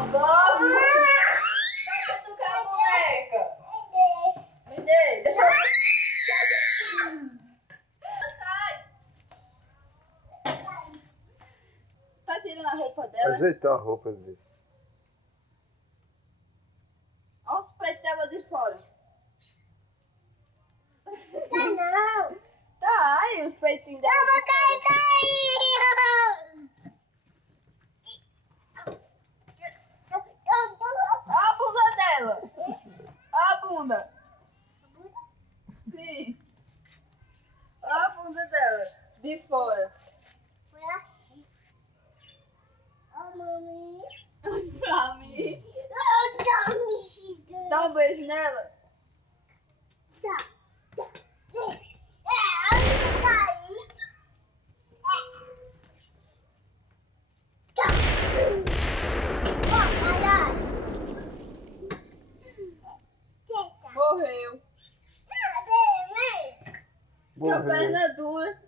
Vamos! Deixa eu tocar a boneca! Me dê! Deixa eu... Tá tirando a roupa dela? Ajeitar a roupa desse. Olha os peitos dela de fora. Tá não! Tá, e os peitinhos dela? Eu vou cair! Olha a bunda dela! Olha a bunda! Sim! Olha a bunda dela, de fora. Foi assim. Oh, mami. Pra mim. Dá Dá um beijo nela. Morreu. Com a perna dura.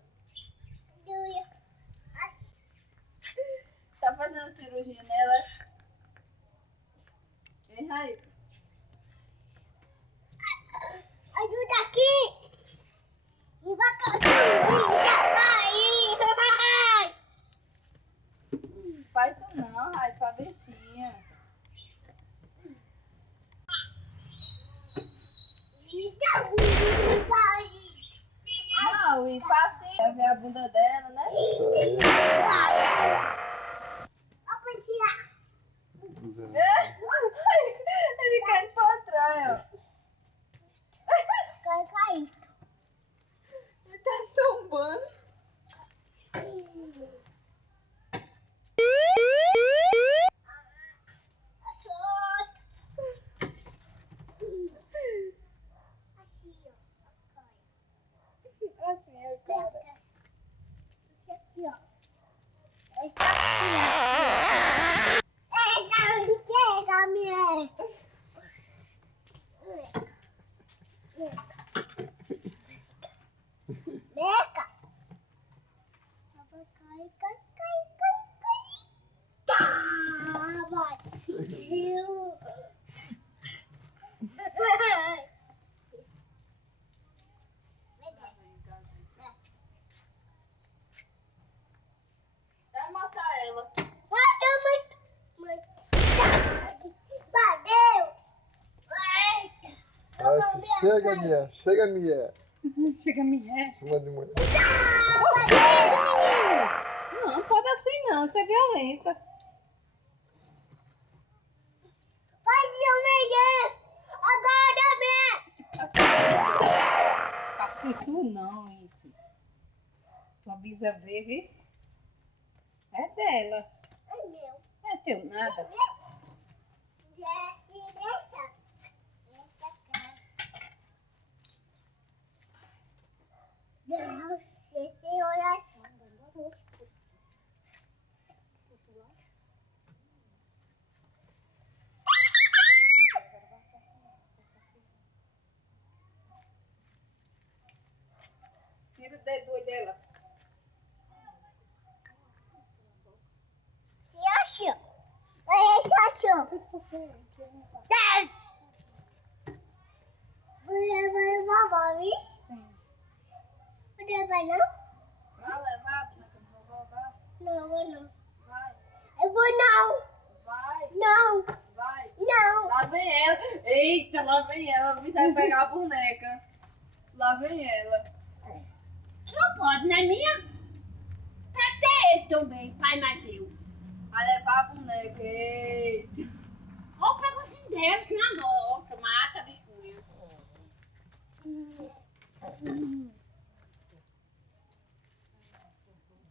Tá fazendo cirurgia nela? Ei, Raí. Ajuda aqui! Não vai cair! Faz isso não, Raí, pra bichinha. Não, e faz assim. Quer ver a bunda dela, né? Ele cai pra trás, ó. Vai cair. Ele tá tombando. Assim é o cara. Aqui, ó. Essa não chega, mulher. Meca. Cai. Tá, vai. Vai matar ela. Chega, mulher. Chega, mulher. Chega, mulher. Chama de mulher. Não, pode assim não, isso é violência. Faça isso não, hein? Tua bisa vê, viu? É dela. Não é teu nada. Tira o dedo dela. Vai levar a boneca do vovó, vai. Não, Vai, eu vou não. vai, Não, vai. não. Lá vem ela. Eita, lá vem ela. Você vai pegar a boneca. Lá vem ela. Não pode, não é minha? Até ele também, pai mais eu. Vai levar a boneca. Eita. Ou pega os indeiros na boca, mata a bichinha.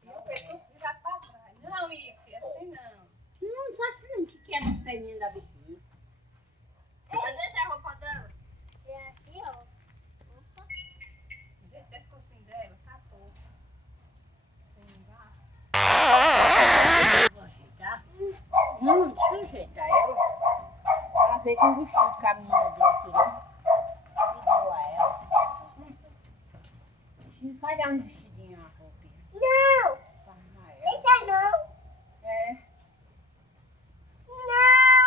E o pescoço virar pra trás. Não, Ife, assim não. Não faço não, que quebra as perninhas da bichinha. Ajeita a roupa dela. É assim, ó. Ajeita o pescocinho dela. Tá torto. Sem barra. Vou ajeitar. Não, deixa eu ajeitar ela. Ela veio com o vestido que a menina dele tirou. E deu a ela. Não vai dar um vestidinho na roupinha. Não, Pra ela. deixa não. É. Não.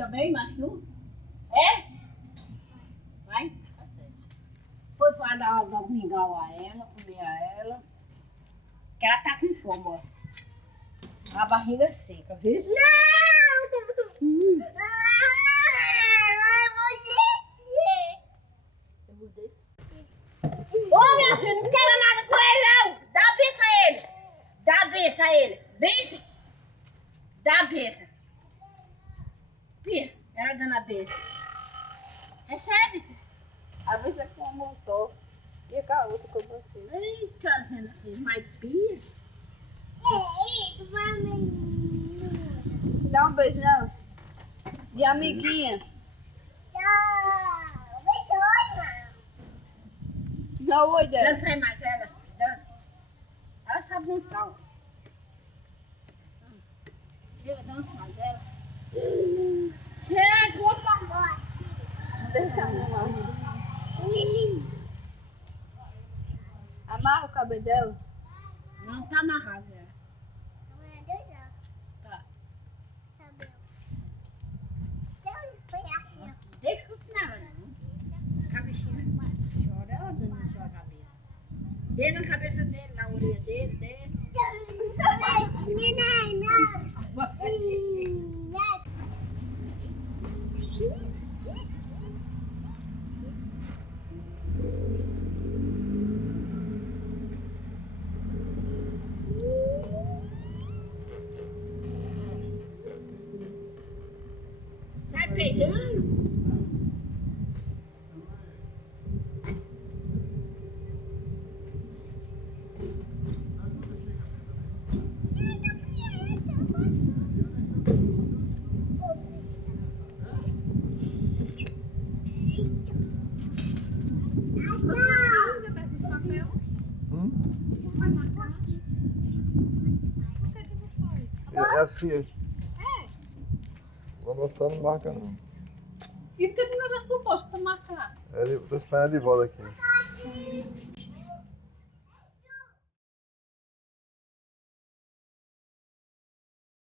também, machu? É? Vai? Tá certo. Depois vai dar mingau a ela, comer a ela. Que ela tá com fome, ó. A barriga seca, viu? Não! Eu mudei. Ô, minha filha, não quero nada com ele, não! Dá a benção a ele! Dá a benção a ele! Benção! Dá a benção! Pia, ela dando a benção. Recebe! A benção que almoçou. E com a outra que eu trouxe. Eita, sendo assim, mas Pia... Dá um beijo nela. De amiguinha. Tchau! Beijona! Dá o oi dela. Não sei mais ela. Ela sabe um sal. Chega, dança mais ela. Chega! Deixa a voz. Não deixa a mão. Lilinho. Amarra o cabelo dela. Não tá amarrado ela. Amanhã Deus já. Tá. Sabeu. Então foi assim, ó. Deixa eu nela, não. Cabecinha. Chora, ela dando na sua cabeça. Dê na cabeça dele, na orelha dele, dele. Neném, não. Tá peidando? É assim. Vou mostrar, não marca não. E por que tu não leva as propostas pra marcar? Tô esperando de volta aqui.